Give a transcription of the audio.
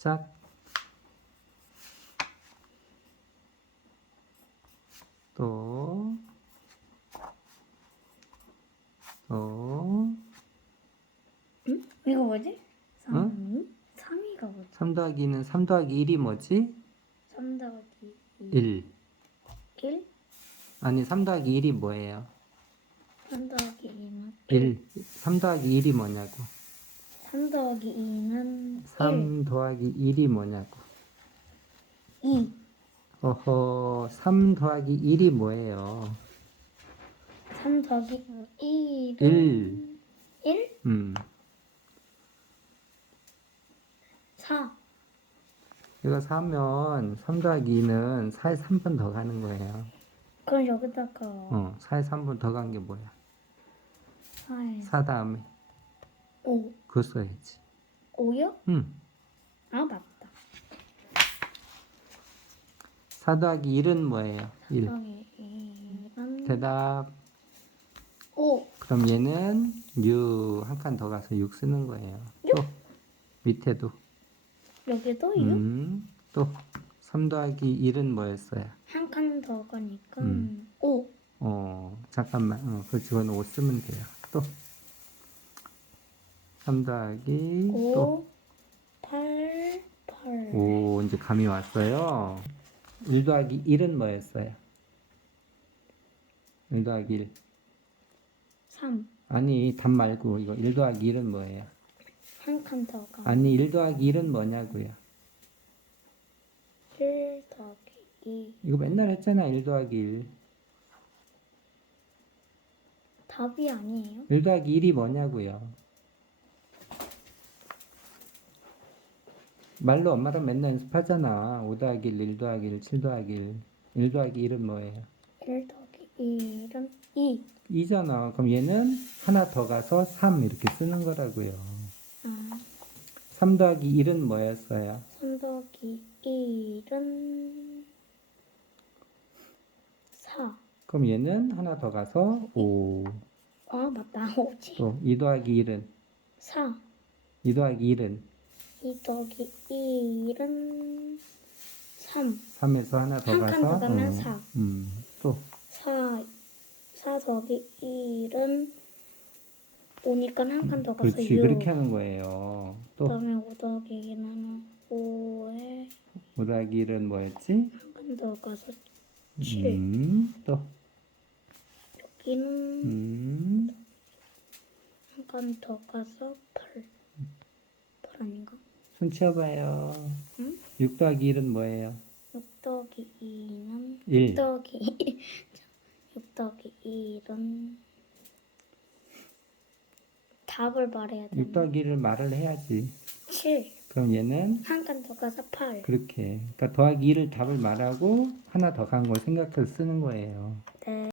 짝. 또. 또. 응? 이거 뭐지? 응? 3이? 3이가 뭐지? 3 더하기 는 3 더하기 1이 뭐지? 3 더하기 2 1. 1? 아니 3 더하기 1이 뭐예요? 3 더하기 2는 1. 3 더하기 1이 뭐냐고. 3 더하기 2는 3 더하기 1이 뭐냐고. 1 2 어허, 3 더하기 1이 뭐예요? 3 더하기 1은 1. 1? 음. 4 이거 4면 3 더하기 2는 4에 3번 더 가는 거예요. 그럼 여기다가 어, 4에 3번 더간 게 뭐야? 4에 4 다음에 5 그거 써야지. 5요? 음. 아 맞다 4 더하기 1은 뭐예요? 1. 더하기 1은 대답. 5 그럼 얘는 6. 한 칸 더 가서 6 쓰는 거예요. 또 밑에도. 여기도 6? 음. 또3 더하기 1은 뭐였어요? 한 칸 더 가니까 음. 5 어, 잠깐만. 어, 그 지원 5 쓰면 돼요. 또. 3 더하기 또5 8 8 오, 이제 감이 왔어요. 1 더하기 1은 뭐였어요? 1 더하기 1. 3 아니, 답 말고 이거 1 더하기 1은 뭐예요? 한 칸 더 가. 아니, 1 더하기 1은 뭐냐고요? 1 더하기 2 이거 맨날 했잖아, 1 더하기 1. 답이 아니에요? 1 더하기 1이 뭐냐고요? 말로 엄마랑 맨날 연습하잖아. 5 더하기 1, 1 더하기 1, 7 더하기 1. 1 더하기 1은 뭐예요? 1 더하기 2는 2 2잖아. 그럼 얘는 하나 더 가서 3 이렇게 쓰는 거라고요. 아, 3 더하기 1은 뭐였어요? 3 더하기 1은 4 그럼 얘는 하나 더 가서 5. 아 맞다 5지 또2 더하기 1은 4 2 더하기 1은 2 더하기 1은 3 3에서 하나 더 한 가서 칸 더 가면 어, 사. 음. 또 4 4 더하기 1은 5니까 한 칸 더 가서 그렇지 6 그렇게 하는 거예요. 또 그다음에 5 더하기 2는 5에 5 더하기 1은 뭐였지? 한 칸 더 가서 7 음. 또 여기는 음. 한 칸 더 가서 8 8 아닌가? 손 치워봐요. 응? 6 더하기 1은 뭐예요? 6 더하기 2는 1. 6 더하기 6 더하기 1은 답을 말해야 6 되나? 더하기 1을 말을 해야지. 7 그럼 얘는 한칸 더 가서 8 그렇게 그러니까 더하기 1을 답을 말하고 하나 더 간 걸 생각해서 쓰는 거예요. 네.